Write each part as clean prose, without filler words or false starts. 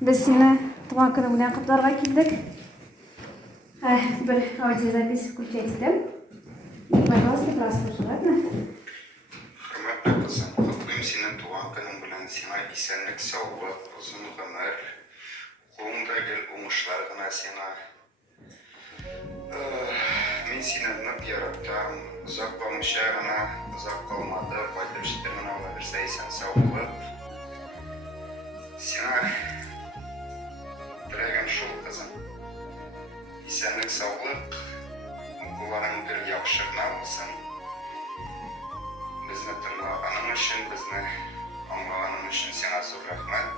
Biz seni tuğan günü bilen kutlarga keldik. Bir audio запись включать etdim. Пожалуйста, прослушивай. Hürmetli kızım, kutlayım senin tuğan günün bilen sana isenlik, sağlık, uzun ömür, қолыңда кел оңышларына сена. Мен сені нык яраттым, ұзақ болмыша ғана, ұзақ болмады, қайтып жетермен алла берсе исән сау болып. Сені тілегім шул қызым. Исәнлік, саулық, оқуларың гүл яқшырына болсын. Бізді тыңлағаның үшін, бізді аңлағаның үшін сеңа зор рахмет.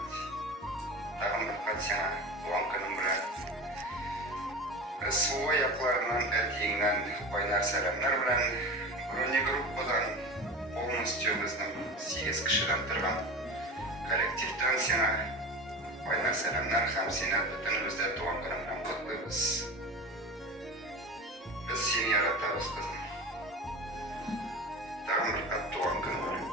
Тағын бір қат сеңа туған күнің білән. Сұлу аяқларынан, әтейіңнен қайнар сәлемлер білән. Брони группадан полностью біздің 8 кішіден тұрған коллективтен сеңа қайнар сәлемлер һәм сені бүтінімізде туған күнің білән құтлайбыз. Біз сені яратабыз қызым. Тағын бір қат туған күн білән.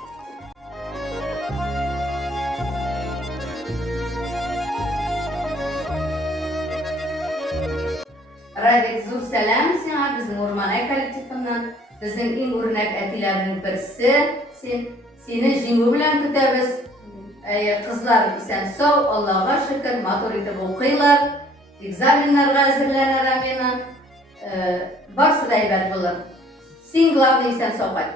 Radek zor selam sana bizim Ormanay kolektifinden bizim en örnek etilerinin birisi seni jingo bilen kütəbiz kızlar isen sağ Allah'a şükür motor etib okuylar egzaminlarga hazırlanar amena barsı da ibat bulur sen главный isen sağ